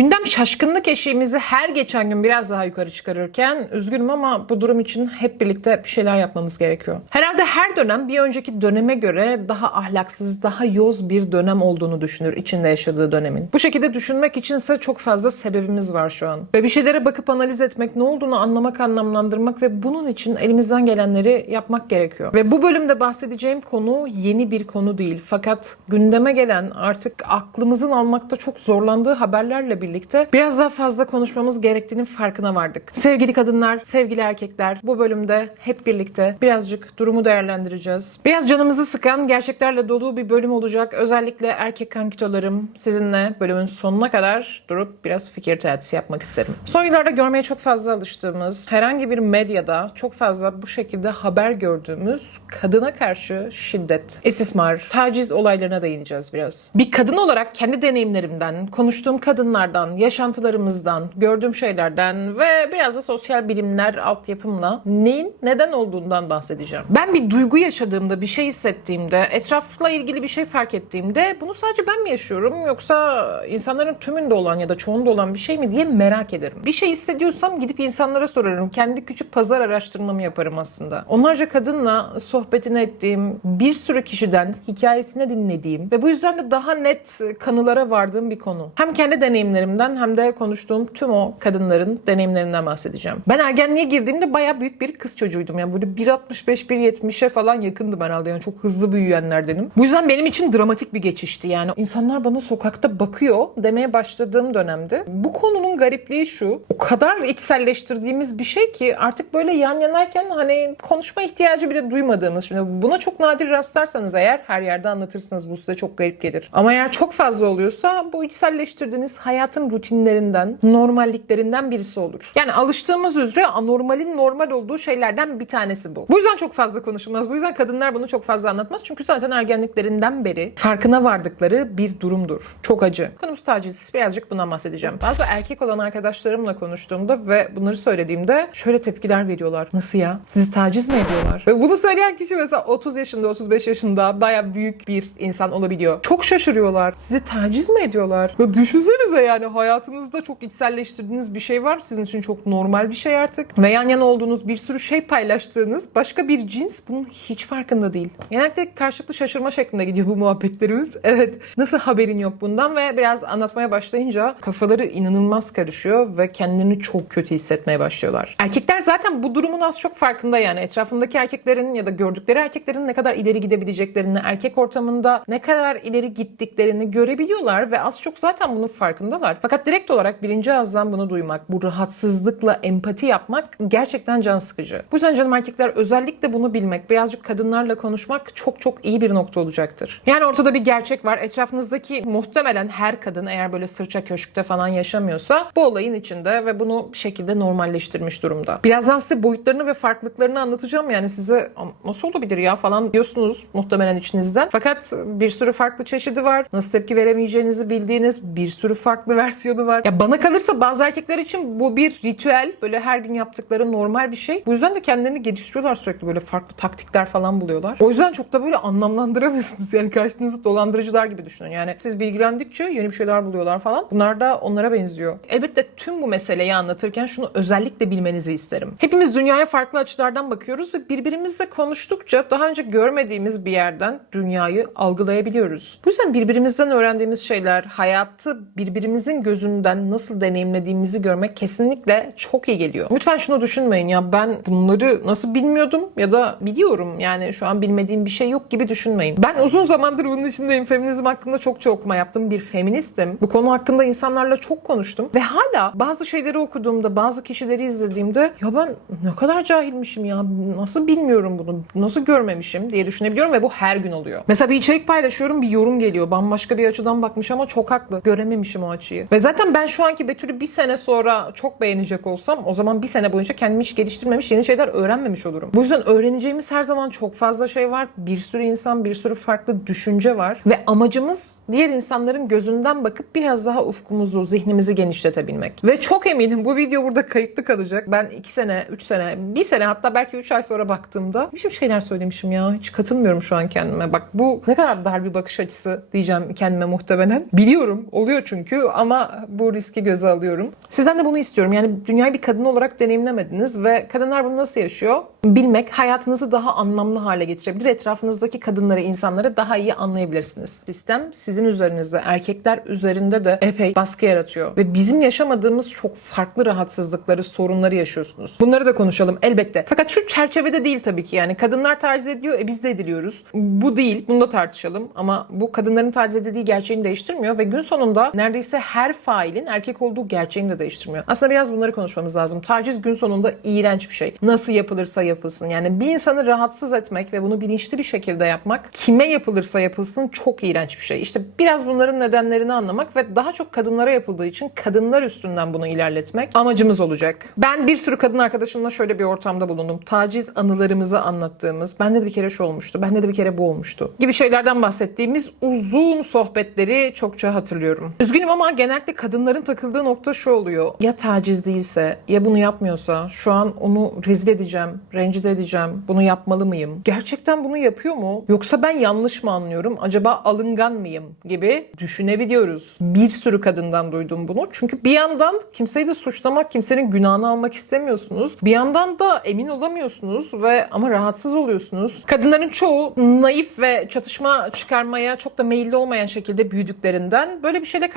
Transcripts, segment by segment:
Gündem şaşkınlık eşiğimizi her geçen gün biraz daha yukarı çıkarırken üzgünüm ama bu durum için hep birlikte bir şeyler yapmamız gerekiyor. Herhalde her dönem bir önceki döneme göre daha ahlaksız, daha yoz bir dönem olduğunu düşünür içinde yaşadığı dönemin. Bu şekilde düşünmek içinse çok fazla sebebimiz var şu an. Ve bir şeylere bakıp analiz etmek, ne olduğunu anlamak, anlamlandırmak ve bunun için elimizden gelenleri yapmak gerekiyor. Ve bu bölümde bahsedeceğim konu yeni bir konu değil. Fakat gündeme gelen artık aklımızın almakta çok zorlandığı haberlerle birlikte biraz daha fazla konuşmamız gerektiğinin farkına vardık. Sevgili kadınlar, sevgili erkekler bu bölümde hep birlikte birazcık durumu değerlendireceğiz. Biraz canımızı sıkan gerçeklerle dolu bir bölüm olacak. Özellikle erkek kankitolarım sizinle bölümün sonuna kadar durup biraz fikir teatisi yapmak isterim. Son yıllarda görmeye çok fazla alıştığımız, herhangi bir medyada çok fazla bu şekilde haber gördüğümüz kadına karşı şiddet, istismar, taciz olaylarına değineceğiz biraz. Bir kadın olarak kendi deneyimlerimden, konuştuğum kadınlardan, yaşantılarımızdan, gördüğüm şeylerden ve biraz da sosyal bilimler altyapımla neyin neden olduğundan bahsedeceğim. Ben bir duygu yaşadığımda, bir şey hissettiğimde, etrafla ilgili bir şey fark ettiğimde bunu sadece ben mi yaşıyorum yoksa insanların tümünde olan ya da çoğunda olan bir şey mi diye merak ederim. Bir şey hissediyorsam gidip insanlara sorarım. Kendi küçük pazar araştırmamı yaparım aslında. Onlarca kadınla sohbetini ettiğim, bir sürü kişiden hikayesini dinlediğim ve bu yüzden de daha net kanılara vardığım bir konu. Hem kendi deneyimlerimden hem de konuştuğum tüm o kadınların deneyimlerinden bahsedeceğim. Ben ergenliğe girdiğimde bayağı büyük bir kız çocuğuydum. Yani böyle 1.65-1.70'e falan yakındım herhalde. Yani çok hızlı büyüyenlerdenim. Bu yüzden benim için dramatik bir geçişti. Yani insanlar bana sokakta bakıyor demeye başladığım dönemde. Bu konunun garipliği şu. O kadar içselleştirdiğimiz bir şey ki artık böyle yan yanayken hani konuşma ihtiyacı bile duymadığımız. Şimdi buna çok nadir rastlarsanız eğer her yerde anlatırsınız. Bu size çok garip gelir. Ama eğer çok fazla oluyorsa bu içselleştirdiğiniz hayatın rutinlerinden, normalliklerinden birisi olur. Yani alıştığımız üzere anormalin normal olduğu şeylerden bir tanesi bu. Bu yüzden çok fazla konuşulmaz. Bu yüzden kadınlar bunu çok fazla anlatmaz. Çünkü zaten ergenliklerinden beri farkına vardıkları bir durumdur. Çok acı. Konumuz taciz. Birazcık bundan bahsedeceğim. Bazı erkek olan arkadaşlarımla konuştuğumda ve bunları söylediğimde şöyle tepkiler veriyorlar. Nasıl ya? Sizi taciz mi ediyorlar? Ve bunu söyleyen kişi mesela 30 yaşında, 35 yaşında baya büyük bir insan olabiliyor. Çok şaşırıyorlar. Sizi taciz mi ediyorlar? Ya düşünsenize yani hayatınızda çok içselleştirdiğiniz bir şey var. Sizin için çok normal bir şey artık. Ve yan yana olduğunuz bir sürü şey paylaştığınız başka bir cins bunun hiç farkında değil. Genellikle karşılıklı şaşırma şeklinde gidiyor bu muhabbetlerimiz. Evet. Nasıl haberin yok bundan ve biraz anlatmaya başlayınca kafaları inanılmaz karışıyor ve kendilerini çok kötü hissetmeye başlıyorlar. Erkekler zaten bu durumun az çok farkında yani. Etrafındaki erkeklerin ya da gördükleri erkeklerin ne kadar ileri gidebileceklerini, erkek ortamında ne kadar ileri gittiklerini görebiliyorlar ve az çok zaten bunun farkındalar. Fakat direkt olarak birinci ağızdan bunu duymak, bu rahatsızlıkla empati yapmak gerçekten can sıkıcı. Bu yüzden canım erkekler özellikle bunu bilmek, birazcık kadınlarla konuşmak çok çok iyi bir nokta olacaktır. Yani ortada bir gerçek var. Etrafınızdaki muhtemelen her kadın eğer böyle sırça köşkte falan yaşamıyorsa bu olayın içinde ve bunu bir şekilde normalleştirmiş durumda. Birazdan size boyutlarını ve farklılıklarını anlatacağım. Yani size nasıl olabilir ya falan diyorsunuz muhtemelen içinizden. Fakat bir sürü farklı çeşidi var. Nasıl tepki veremeyeceğinizi bildiğiniz bir sürü farklı versiyonu var. Ya bana kalırsa bazı erkekler için bu bir ritüel. Böyle her gün yaptıkları normal bir şey. Bu yüzden de kendilerini geliştiriyorlar sürekli böyle farklı taktikler falan buluyorlar. O yüzden çok da böyle anlamlandıramıyorsunuz. Yani karşınızda dolandırıcılar gibi düşünün. Yani siz bilgilendikçe yeni bir şeyler buluyorlar falan. Bunlar da onlara benziyor. Elbette tüm bu meseleyi anlatırken şunu özellikle bilmenizi isterim. Hepimiz dünyaya farklı açılardan bakıyoruz ve birbirimizle konuştukça daha önce görmediğimiz bir yerden dünyayı algılayabiliyoruz. Bu yüzden birbirimizden öğrendiğimiz şeyler, hayatı birbirimizin gözünden nasıl deneyimlediğimizi görmek kesinlikle çok iyi geliyor. Lütfen şunu düşünmeyin ya ben bunları nasıl bilmiyordum ya da biliyorum yani şu an bilmediğim bir şey yok gibi düşünmeyin. Ben uzun zamandır bunun içindeyim. Feminizm hakkında çokça okuma yaptım. Bir feministim. Bu konu hakkında insanlarla çok konuştum ve hala bazı şeyleri okuduğumda, bazı kişileri izlediğimde ya ben ne kadar cahilmişim ya nasıl bilmiyorum bunu, nasıl görmemişim diye düşünebiliyorum ve bu her gün oluyor. Mesela bir içerik paylaşıyorum bir yorum geliyor. Bambaşka bir açıdan bakmış ama çok haklı. Görememişim o açıyı. Ve zaten ben şu anki Betül'ü bir sene sonra çok beğenecek olsam o zaman bir sene boyunca kendimi hiç geliştirmemiş, yeni şeyler öğrenmemiş olurum. Bu yüzden öğreneceğimiz her zaman çok fazla şey var. Bir sürü insan, bir sürü farklı düşünce var. Ve amacımız diğer insanların gözünden bakıp biraz daha ufkumuzu, zihnimizi genişletebilmek. Ve çok eminim bu video burada kayıtlı kalacak. Ben iki sene, üç sene, bir sene hatta belki üç ay sonra baktığımda bir şeyler söylemişim ya. Hiç katılmıyorum şu an kendime. Bak bu ne kadar dar bir bakış açısı diyeceğim kendime muhtemelen. Biliyorum oluyor çünkü ama ama bu riski göze alıyorum. Sizden de bunu istiyorum. Yani dünyayı bir kadın olarak deneyimlemediniz ve kadınlar bunu nasıl yaşıyor? Bilmek hayatınızı daha anlamlı hale getirebilir. Etrafınızdaki kadınları, insanları daha iyi anlayabilirsiniz. Sistem sizin üzerinizde, erkekler üzerinde de epey baskı yaratıyor. Ve bizim yaşamadığımız çok farklı rahatsızlıkları, sorunları yaşıyorsunuz. Bunları da konuşalım elbette. Fakat şu çerçevede değil tabii ki yani. Kadınlar taciz ediliyor, e biz de ediliyoruz. Bu değil, bunu da tartışalım. Ama bu kadınların taciz edildiği gerçeğini değiştirmiyor ve gün sonunda neredeyse her failin erkek olduğu gerçeğini de değiştirmiyor. Aslında biraz bunları konuşmamız lazım. Taciz gün sonunda iğrenç bir şey. Nasıl yapılırsa yapılsın. Yani bir insanı rahatsız etmek ve bunu bilinçli bir şekilde yapmak kime yapılırsa yapılsın çok iğrenç bir şey. İşte biraz bunların nedenlerini anlamak ve daha çok kadınlara yapıldığı için kadınlar üstünden bunu ilerletmek amacımız olacak. Ben bir sürü kadın arkadaşımla şöyle bir ortamda bulundum. Taciz anılarımızı anlattığımız, bende de bir kere şu olmuştu, bende de bir kere bu olmuştu gibi şeylerden bahsettiğimiz uzun sohbetleri çokça hatırlıyorum. Üzgünüm ama genellikle kadınların takıldığı nokta şu oluyor. Ya taciz değilse, ya bunu yapmıyorsa şu an onu rezil edeceğim, rencide edeceğim, bunu yapmalı mıyım? Gerçekten bunu yapıyor mu? Yoksa ben yanlış mı anlıyorum? Acaba alıngan mıyım? gibi düşünebiliyoruz. Bir sürü kadından duydum bunu. Çünkü bir yandan kimseyi de suçlamak, kimsenin günahını almak istemiyorsunuz. Bir yandan da emin olamıyorsunuz ve ama rahatsız oluyorsunuz. Kadınların çoğu naif ve çatışma çıkarmaya çok da meyilli olmayan şekilde büyüdüklerinden böyle bir şeyle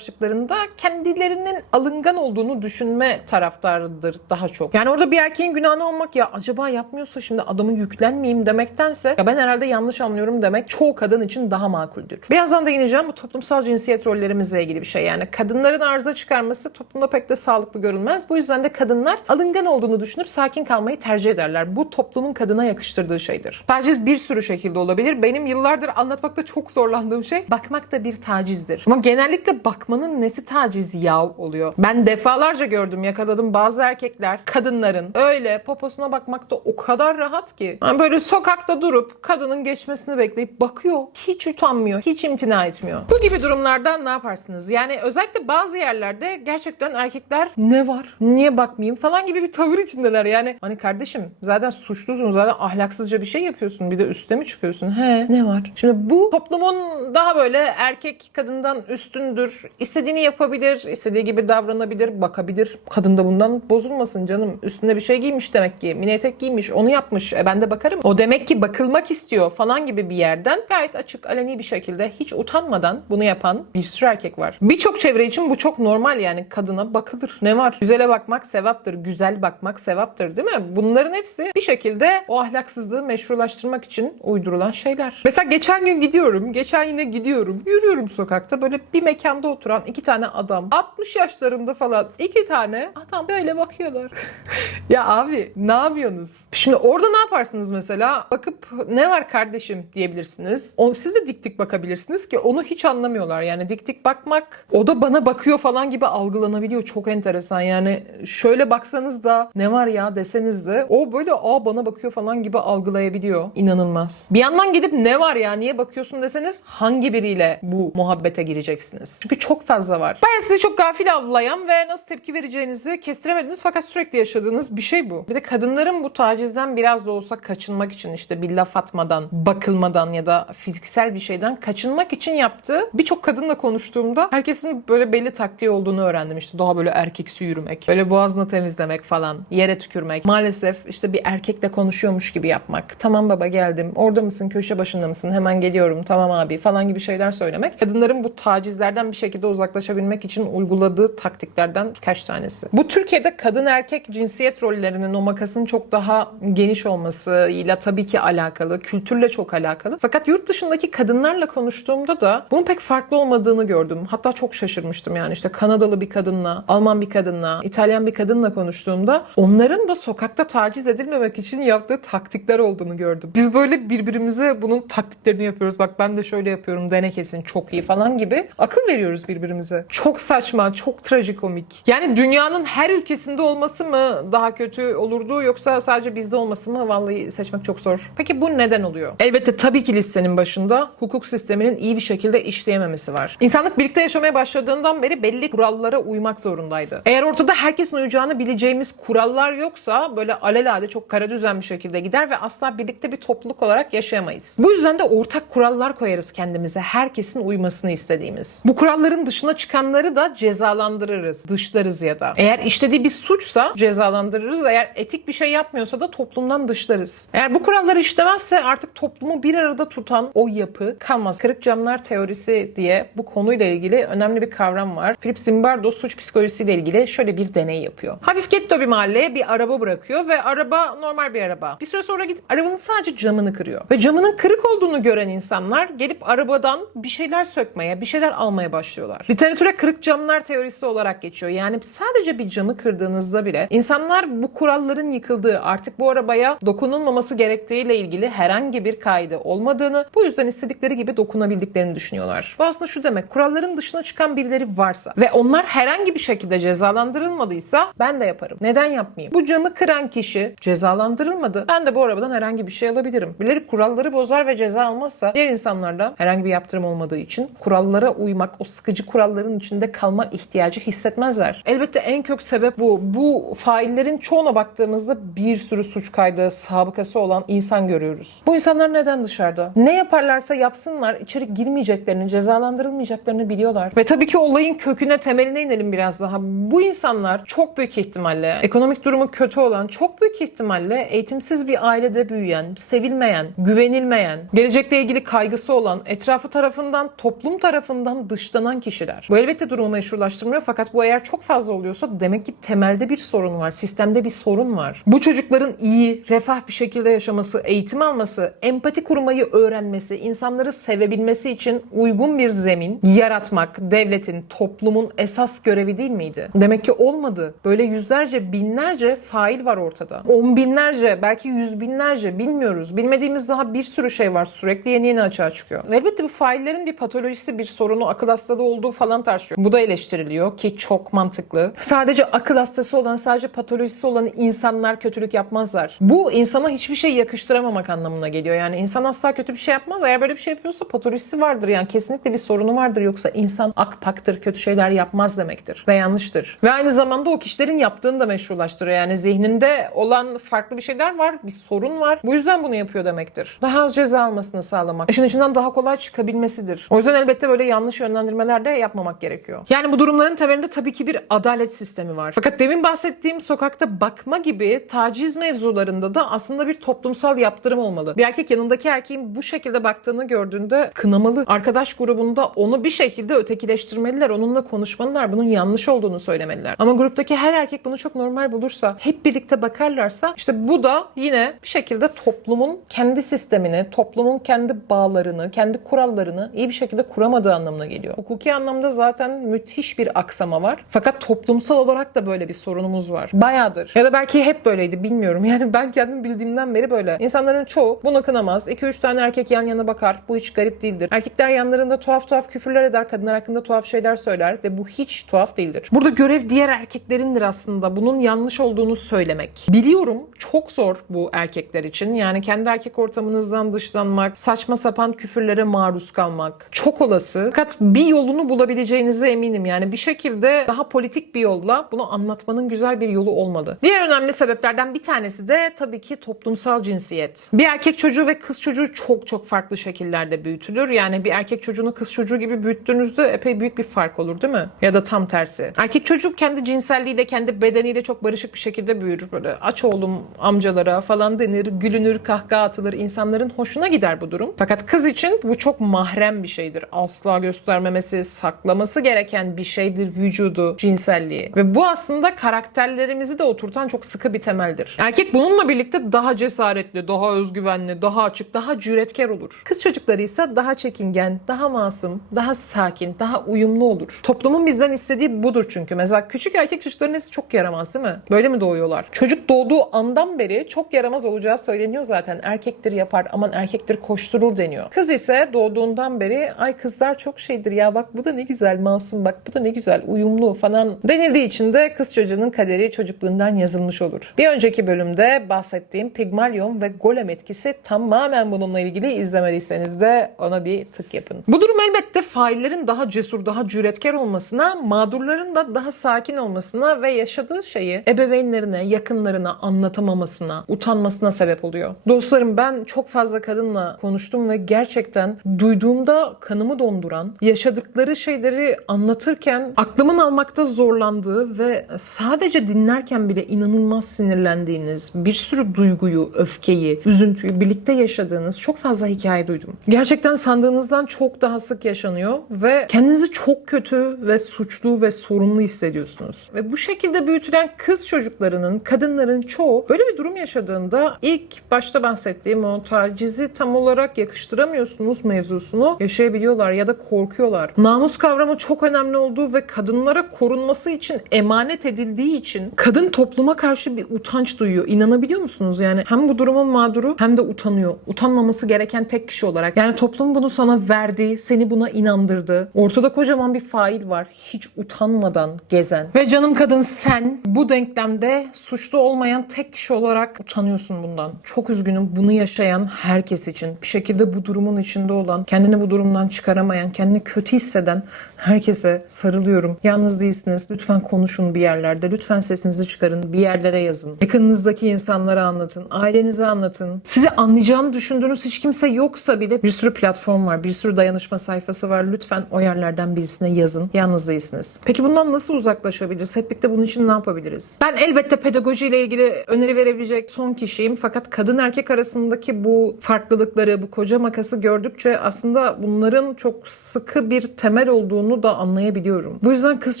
karşılaştıklarında kendilerinin alıngan olduğunu düşünme taraftarıdır daha çok. Yani orada bir erkeğin günahını almak ya acaba yapmıyorsa şimdi adamı yüklenmeyeyim demektense ya ben herhalde yanlış anlıyorum demek çoğu kadın için daha makuldür. Birazdan değineceğim bu toplumsal cinsiyet rollerimizle ilgili bir şey. Yani kadınların arıza çıkarması toplumda pek de sağlıklı görülmez. Bu yüzden de kadınlar alıngan olduğunu düşünüp sakin kalmayı tercih ederler. Bu toplumun kadına yakıştırdığı şeydir. Taciz bir sürü şekilde olabilir. Benim yıllardır anlatmakta çok zorlandığım şey bakmak da bir tacizdir. Ama genellikle bakmanın nesi taciz ya oluyor. Ben defalarca gördüm yakaladım bazı erkekler kadınların öyle poposuna bakmakta o kadar rahat ki. Yani böyle sokakta durup kadının geçmesini bekleyip bakıyor. Hiç utanmıyor. Hiç imtina etmiyor. Bu gibi durumlarda ne yaparsınız? Yani özellikle bazı yerlerde gerçekten erkekler ne var? Niye bakmayayım falan gibi bir tavır içindeler. Yani hani kardeşim zaten suçlusun zaten ahlaksızca bir şey yapıyorsun. Bir de üste mi çıkıyorsun? He ne var? Şimdi bu toplumun daha böyle erkek kadından üstündür. İstediğini yapabilir, istediği gibi davranabilir, bakabilir. Kadın da bundan bozulmasın canım. Üstünde bir şey giymiş demek ki. Mini etek giymiş, onu yapmış. E ben de bakarım. O demek ki bakılmak istiyor falan gibi bir yerden gayet açık, aleni bir şekilde hiç utanmadan bunu yapan bir sürü erkek var. Birçok çevre için bu çok normal yani kadına bakılır. Ne var? Güzele bakmak sevaptır, güzel bakmak sevaptır değil mi? Bunların hepsi bir şekilde o ahlaksızlığı meşrulaştırmak için uydurulan şeyler. Mesela geçen gün gidiyorum, geçen yine gidiyorum, yürüyorum sokakta böyle bir mekanda oturan iki tane adam, 60 yaşlarında falan iki tane adam böyle bakıyorlar. ya abi ne yapıyorsunuz? Şimdi orada ne yaparsınız mesela? Bakıp ne var kardeşim diyebilirsiniz. O, siz de dik dik bakabilirsiniz ki onu hiç anlamıyorlar. Yani dik dik bakmak o da bana bakıyor falan gibi algılanabiliyor. Çok enteresan yani şöyle baksanız da ne var ya deseniz de o böyle aa bana bakıyor falan gibi algılayabiliyor. İnanılmaz. Bir yandan gidip ne var ya niye bakıyorsun deseniz hangi biriyle bu muhabbete gireceksiniz? Çünkü çok fazla var. Baya sizi çok gafil avlayan ve nasıl tepki vereceğinizi kestiremediniz fakat sürekli yaşadığınız bir şey bu. Bir de kadınların bu tacizden biraz da olsa kaçınmak için işte bir laf atmadan, bakılmadan ya da fiziksel bir şeyden kaçınmak için yaptığı birçok kadınla konuştuğumda herkesin böyle belli taktiği olduğunu öğrendim. İşte daha böyle erkeksi yürümek, böyle boğazını temizlemek falan, yere tükürmek. Maalesef işte bir erkekle konuşuyormuş gibi yapmak. Tamam baba geldim. Orada mısın? Köşe başında mısın? Hemen geliyorum. Tamam abi falan gibi şeyler söylemek. Kadınların bu tacizlerden bir şekilde uzaklaşabilmek için uyguladığı taktiklerden birkaç tanesi. Bu Türkiye'de kadın erkek cinsiyet rollerinin o makasın çok daha geniş olmasıyla tabii ki alakalı. Kültürle çok alakalı. Fakat yurt dışındaki kadınlarla konuştuğumda da bunun pek farklı olmadığını gördüm. Hatta çok şaşırmıştım yani işte Kanadalı bir kadınla, Alman bir kadınla, İtalyan bir kadınla konuştuğumda onların da sokakta taciz edilmemek için yaptığı taktikler olduğunu gördüm. Biz böyle birbirimize bunun taktiklerini yapıyoruz. Bak ben de şöyle yapıyorum dene kesin çok iyi falan gibi akıl veriyoruz birbirimize. Çok saçma, çok trajikomik. Yani dünyanın her ülkesinde olması mı daha kötü olurdu yoksa sadece bizde olması mı? Vallahi seçmek çok zor. Peki bu neden oluyor? Elbette tabii ki listenin başında hukuk sisteminin iyi bir şekilde işleyememesi var. İnsanlık birlikte yaşamaya başladığından beri belli kurallara uymak zorundaydı. Eğer ortada herkesin uyacağını bileceğimiz kurallar yoksa böyle alelade çok kara düzen bir şekilde gider ve asla birlikte bir topluluk olarak yaşayamayız. Bu yüzden de ortak kurallar koyarız kendimize herkesin uymasını istediğimiz. Bu kuralların dışında dışına çıkanları da cezalandırırız, dışlarız ya da. Eğer işlediği bir suçsa cezalandırırız. Eğer etik bir şey yapmıyorsa da toplumdan dışlarız. Eğer bu kuralları işlemezse artık toplumu bir arada tutan o yapı kalmaz. Kırık camlar teorisi diye bu konuyla ilgili önemli bir kavram var. Philip Zimbardo suç psikolojisiyle ilgili şöyle bir deney yapıyor. Hafif getto bir mahalleye bir araba bırakıyor ve araba normal bir araba. Bir süre sonra gidip arabanın sadece camını kırıyor. Ve camının kırık olduğunu gören insanlar gelip arabadan bir şeyler sökmeye, bir şeyler almaya başlıyorlar. Literatüre kırık camlar teorisi olarak geçiyor. Yani sadece bir camı kırdığınızda bile insanlar bu kuralların yıkıldığı, artık bu arabaya dokunulmaması gerektiğiyle ilgili herhangi bir kaydı olmadığını, bu yüzden istedikleri gibi dokunabildiklerini düşünüyorlar. Bu aslında şu demek, kuralların dışına çıkan birileri varsa ve onlar herhangi bir şekilde cezalandırılmadıysa ben de yaparım. Neden yapmayayım? Bu camı kıran kişi cezalandırılmadı. Ben de bu arabadan herhangi bir şey alabilirim. Birileri kuralları bozar ve ceza almazsa diğer insanlarda herhangi bir yaptırım olmadığı için kurallara uymak, o sıkıcı kuralların içinde kalma ihtiyacı hissetmezler. Elbette en kök sebep bu. Bu faillerin çoğuna baktığımızda bir sürü suç kaydı, sabıkası olan insan görüyoruz. Bu insanlar neden dışarıda? Ne yaparlarsa yapsınlar içeri girmeyeceklerini, cezalandırılmayacaklarını biliyorlar. Ve tabii ki olayın köküne, temeline inelim biraz daha. Bu insanlar çok büyük ihtimalle ekonomik durumu kötü olan, çok büyük ihtimalle eğitimsiz bir ailede büyüyen, sevilmeyen, güvenilmeyen, gelecekle ilgili kaygısı olan, etrafı tarafından, toplum tarafından dışlanan kişiler. Bu elbette durumu meşrulaştırmıyor fakat bu eğer çok fazla oluyorsa demek ki temelde bir sorun var. Sistemde bir sorun var. Bu çocukların iyi, refah bir şekilde yaşaması, eğitim alması, empati kurmayı öğrenmesi, insanları sevebilmesi için uygun bir zemin yaratmak devletin, toplumun esas görevi değil miydi? Demek ki olmadı. Böyle yüzlerce, binlerce fail var ortada. On binlerce, belki yüz binlerce bilmiyoruz. Bilmediğimiz daha bir sürü şey var. Sürekli yeni yeni açığa çıkıyor. Elbette bu faillerin bir patolojisi, bir sorunu, akıl hastalığı olduğu falan tartışıyor. Bu da eleştiriliyor ki çok mantıklı. Sadece akıl hastası olan, sadece patolojisi olan insanlar kötülük yapmazlar. Bu insana hiçbir şey yakıştıramamak anlamına geliyor. Yani insan asla kötü bir şey yapmaz. Eğer böyle bir şey yapıyorsa patolojisi vardır. Yani kesinlikle bir sorunu vardır. Yoksa insan akpaktır, kötü şeyler yapmaz demektir. Ve yanlıştır. Ve aynı zamanda o kişilerin yaptığını da meşrulaştırıyor. Yani zihninde olan farklı bir şeyler var, bir sorun var. Bu yüzden bunu yapıyor demektir. Daha az ceza almasını sağlamak. İşin içinden daha kolay çıkabilmesidir. O yüzden elbette böyle yanlış yönlendirmeler de yapmamak gerekiyor. Yani bu durumların temelinde tabii ki bir adalet sistemi var. Fakat demin bahsettiğim sokakta bakma gibi taciz mevzularında da aslında bir toplumsal yaptırım olmalı. Bir erkek yanındaki erkeğin bu şekilde baktığını gördüğünde kınamalı. Arkadaş grubunda onu bir şekilde ötekileştirmeliler. Onunla konuşmalılar. Bunun yanlış olduğunu söylemeliler. Ama gruptaki her erkek bunu çok normal bulursa, hep birlikte bakarlarsa işte bu da yine bir şekilde toplumun kendi sistemini, toplumun kendi bağlarını, kendi kurallarını iyi bir şekilde kuramadığı anlamına geliyor. Hukuki anlamda zaten müthiş bir aksama var. Fakat toplumsal olarak da böyle bir sorunumuz var. Bayağıdır. Ya da belki hep böyleydi bilmiyorum. Yani ben kendim bildiğimden beri böyle. İnsanların çoğu bunu kınamaz. 2-3 tane erkek yan yana bakar. Bu hiç garip değildir. Erkekler yanlarında tuhaf tuhaf küfürler eder. Kadınlar hakkında tuhaf şeyler söyler ve bu hiç tuhaf değildir. Burada görev diğer erkeklerindir aslında. Bunun yanlış olduğunu söylemek. Biliyorum çok zor bu erkekler için. Yani kendi erkek ortamınızdan dışlanmak, saçma sapan küfürlere maruz kalmak çok olası. Fakat bir yolunu bulabileceğinize eminim. Yani bir şekilde daha politik bir yolla bunu anlatmanın güzel bir yolu olmalı. Diğer önemli sebeplerden bir tanesi de tabii ki toplumsal cinsiyet. Bir erkek çocuğu ve kız çocuğu çok çok farklı şekillerde büyütülür. Yani bir erkek çocuğunu kız çocuğu gibi büyüttüğünüzde epey büyük bir fark olur değil mi? Ya da tam tersi. Erkek çocuk kendi cinselliğiyle, kendi bedeniyle çok barışık bir şekilde büyür. Böyle aç oğlum amcalara falan denir, gülünür, kahkaha atılır. İnsanların hoşuna gider bu durum. Fakat kız için bu çok mahrem bir şeydir. Asla göstermemesi, saklaması gereken bir şeydir vücudu, cinselliği. Ve bu aslında karakterlerimizi de oturtan çok sıkı bir temeldir. Erkek bununla birlikte daha cesaretli, daha özgüvenli, daha açık, daha cüretkar olur. Kız çocukları ise daha çekingen, daha masum, daha sakin, daha uyumlu olur. Toplumun bizden istediği budur çünkü. Mesela küçük erkek çocukların hepsi çok yaramaz değil mi? Böyle mi doğuyorlar? Çocuk doğduğu andan beri çok yaramaz olacağı söyleniyor zaten. Erkektir yapar, aman erkektir koşturur deniyor. Kız ise doğduğundan beri ay kızlar çok şeydir ya bak bu da ne güzel masum bak bu da ne güzel uyumlu falan denildiği için de kız çocuğunun kaderi çocukluğundan yazılmış olur. Bir önceki bölümde bahsettiğim Pygmalion ve Golem etkisi tamamen bununla ilgili izlemediyseniz de ona bir tık yapın. Bu durum elbette faillerin daha cesur, daha cüretkar olmasına, mağdurların da daha sakin olmasına ve yaşadığı şeyi ebeveynlerine, yakınlarına anlatamamasına, utanmasına sebep oluyor. Dostlarım ben çok fazla kadınla konuştum ve gerçekten duyduğumda kanımı donduran, yaşadıkları şeyleri anlatırken aklımın almakta zorlandığı ve sadece dinlerken bile inanılmaz sinirlendiğiniz bir sürü duyguyu, öfkeyi, üzüntüyü birlikte yaşadığınız çok fazla hikaye duydum. Gerçekten sandığınızdan çok daha sık yaşanıyor ve kendinizi çok kötü ve suçlu ve sorumlu hissediyorsunuz. Ve bu şekilde büyütülen kız çocuklarının, kadınların çoğu böyle bir durum yaşadığında ilk başta bahsettiğim o tacizi tam olarak yakıştıramıyorsunuz mevzusunu yaşayabiliyorlar ya da korkuyorlar. Namus kavramı çok önemli olduğu ve kadınlara korunması için emanet edildiği için kadın topluma karşı bir utanç duyuyor. İnanabiliyor musunuz? Yani hem bu durumun mağduru hem de utanıyor. Utanmaması gereken tek kişi olarak. Yani toplum bunu sana verdi, seni buna inandırdı. Ortada kocaman bir fail var. Hiç utanmadan gezen. Ve canım kadın sen bu denklemde suçlu olmayan tek kişi olarak utanıyorsun bundan. Çok üzgünüm bunu yaşayan herkes için. Bir şekilde bu durumun içinde olan, kendini bu durumdan çıkaramayan, kendini kötü hisseden herkese sarılıyorum. Yalnız değilsiniz. Lütfen konuşun bir yerlerde. Lütfen sesinizi çıkarın. Bir yerlere yazın. Yakınınızdaki insanlara anlatın. Ailenize anlatın. Sizi anlayacağını düşündüğünüz hiç kimse yoksa bile bir sürü platform var. Bir sürü dayanışma sayfası var. Lütfen o yerlerden birisine yazın. Yalnız değilsiniz. Peki bundan nasıl uzaklaşabiliriz? Hep birlikte bunun için ne yapabiliriz? Ben elbette pedagojiyle ilgili öneri verebilecek son kişiyim. Fakat kadın erkek arasındaki bu farklılıkları, bu koca makası gördükçe aslında bunların çok sıkı bir temel olduğunu da anlayabiliyorum. Bu yüzden kız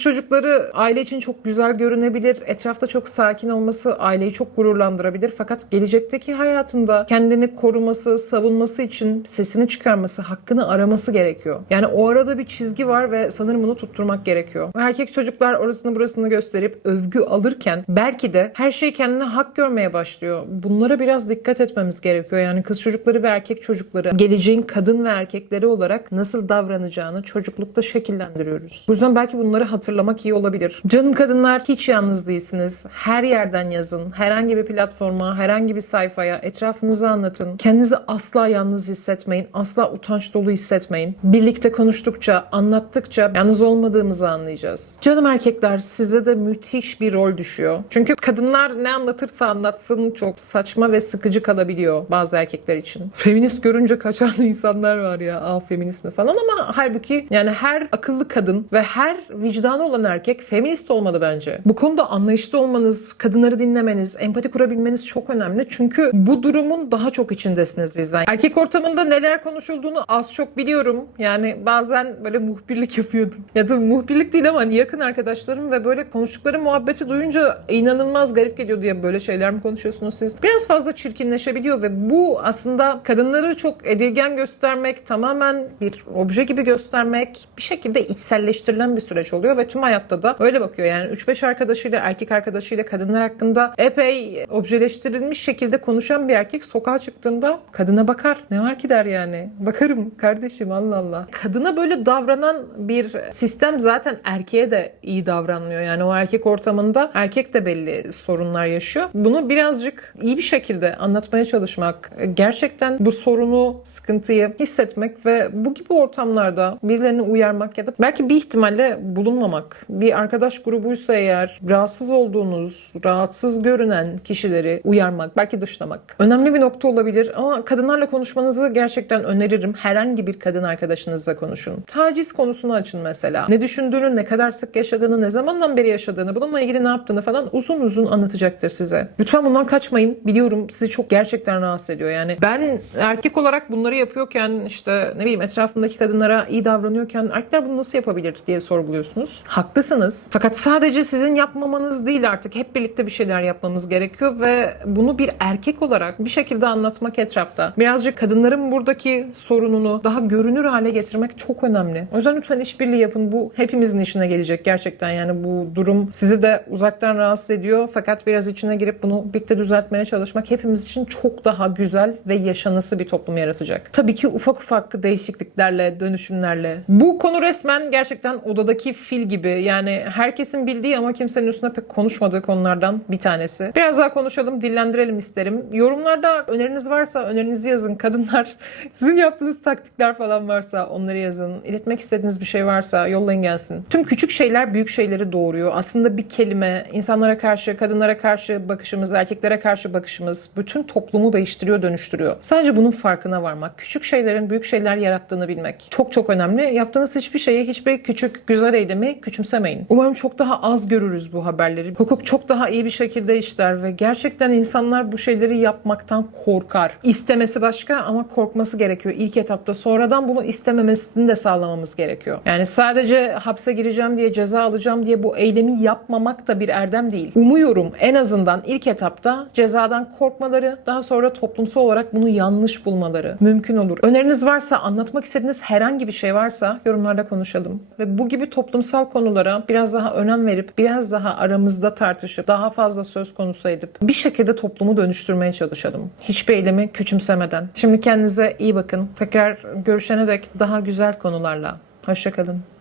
çocukları aile için çok güzel görünebilir. Etrafta çok sakin olması aileyi çok gururlandırabilir. Fakat gelecekteki hayatında kendini koruması, savunması için sesini çıkarması, hakkını araması gerekiyor. Yani o arada bir çizgi var ve sanırım bunu tutturmak gerekiyor. Erkek çocuklar orasını burasını gösterip övgü alırken belki de her şey kendine hak görmeye başlıyor. Bunlara biraz dikkat etmemiz gerekiyor. Yani kız çocukları ve erkek çocukları geleceğin kadın ve erkekleri olarak nasıl davranacağını çocuklukta şekillendiriyoruz. Bu yüzden belki bunları hatırlamak iyi olabilir. Canım kadınlar hiç yalnız değilsiniz. Her yerden yazın. Herhangi bir platforma, herhangi bir sayfaya etrafınızı anlatın. Kendinizi asla yalnız hissetmeyin. Asla utanç dolu hissetmeyin. Birlikte konuştukça, anlattıkça yalnız olmadığımızı anlayacağız. Canım erkekler sizde de müthiş bir rol düşüyor. Çünkü kadınlar ne anlatırsa anlatsın çok saçma ve sıkıcı kalabiliyor bazı erkekler için. Feminist görünce kaçan insanlar var ya. Aa feminist mi falan ama halbuki yani her akıllı kadın ve her vicdanı olan erkek feminist olmalı bence. Bu konuda anlayışlı olmanız, kadınları dinlemeniz, empati kurabilmeniz çok önemli. Çünkü bu durumun daha çok içindesiniz bizden. Erkek ortamında neler konuşulduğunu az çok biliyorum. Yani bazen böyle muhbirlik yapıyordum. Ya da muhbirlik değil ama hani yakın arkadaşlarım ve böyle konuştukları muhabbeti duyunca inanılmaz garip geliyor diye böyle şeyler mi konuşuyorsunuz siz? Biraz fazla çirkinleşebiliyor ve bu aslında kadınları çok edilgen göstermek, tamamen bir obje gibi göstermek bir şekilde içselleştirilen bir süreç oluyor ve tüm hayatta da öyle bakıyor. Yani 3-5 arkadaşıyla, erkek arkadaşıyla kadınlar hakkında epey objeleştirilmiş şekilde konuşan bir erkek sokağa çıktığında kadına bakar. Ne var ki der yani. Bakarım kardeşim Allah Allah. Kadına böyle davranan bir sistem zaten erkeğe de iyi davranmıyor. Yani o erkek ortamında erkek de belli sorunlar yaşıyor. Bunu birazcık iyi bir şekilde anlatmaya çalışmak, gerçekten bu sorunu, sıkıntıyı hissetmek ve bu gibi ortamlarda birilerini uyarmak ya da belki bir ihtimalle bulunmamak. Bir arkadaş grubuysa eğer rahatsız olduğunuz, rahatsız görünen kişileri uyarmak, belki dışlamak. Önemli bir nokta olabilir ama kadınlarla konuşmanızı gerçekten öneririm. Herhangi bir kadın arkadaşınızla konuşun. Taciz konusunu açın mesela. Ne düşündüğünü, ne kadar sık yaşadığını, ne zamandan beri yaşadığını, bununla ilgili ne yaptığını falan uzun uzun anlatacaktır size. Lütfen bundan kaçmayın. Biliyorum sizi çok gerçekten rahatsız ediyor. Yani ben erkek olarak bunları yapıyorken işte ne bileyim etrafımdaki kadınlara iyi davranıyorken erkekler bunu nasıl yapabilir diye sorguluyorsunuz. Haklısınız. Fakat sadece sizin yapmamanız değil artık. Hep birlikte bir şeyler yapmamız gerekiyor ve bunu bir erkek olarak bir şekilde anlatmak etrafta. Birazcık kadınların buradaki sorununu daha görünür hale getirmek çok önemli. O yüzden lütfen işbirliği yapın. Bu hepimizin işine gelecek gerçekten. Yani bu durum sizi de uzaktan rahatsız ediyor. Fakat biraz içine girip bunu birlikte düzeltmeye çalışmak hepimiz için çok daha güzel ve yaşanası bir toplum yaratacak. Tabii ki ufak ufak değişikliklerle, dönüşümlerle. Bu konu resmen gerçekten odadaki fil gibi. Yani herkesin bildiği ama kimsenin üstüne pek konuşmadığı konulardan bir tanesi. Biraz daha konuşalım, dillendirelim isterim. Yorumlarda öneriniz varsa önerinizi yazın. Kadınlar sizin yaptığınız taktikler falan varsa onları yazın. İletmek istediğiniz bir şey varsa yollayın gelsin. Tüm küçük şeyler büyük şeyleri doğuruyor. Aslında bir kelime insanlara karşı, kadınlara karşı bakışımız, erkeklere karşı bakışımız bütün toplumu değiştiriyor, dönüştürüyor. Sadece bunun farkına varmak, küçük şeylerin büyük şeyler yarattığını bilmek çok çok önemli. Yaptığınız hiçbir şeyi, hiçbir küçük güzel eylemi küçümsemeyin. Umarım çok daha az görürüz bu haberleri. Hukuk çok daha iyi bir şekilde işler ve gerçekten insanlar bu şeyleri yapmaktan korkar. İstemesi başka ama korkması gerekiyor ilk etapta. Sonradan bunu istememesini de sağlamamız gerekiyor. Yani sadece hapse gireceğim diye ceza alacağım diye bu eylemi yapmamak da bir erdem değil. Umuyorum en azından ilk etapta cezadan korkmaları, daha sonra toplumsal olarak bunu yanlış bulmaları mümkün olur. Öneriniz varsa, anlatmak istediğiniz herhangi bir şey varsa yorumlarda konuşalım. Ve bu gibi toplumsal konulara biraz daha önem verip, biraz daha aramızda tartışıp, daha fazla söz konusu edip bir şekilde toplumu dönüştürmeye çalışalım. Hiçbir eylemi küçümsemeden. Şimdi kendinize iyi bakın. Tekrar görüşene dek daha güzel konularla. Hoşçakalın.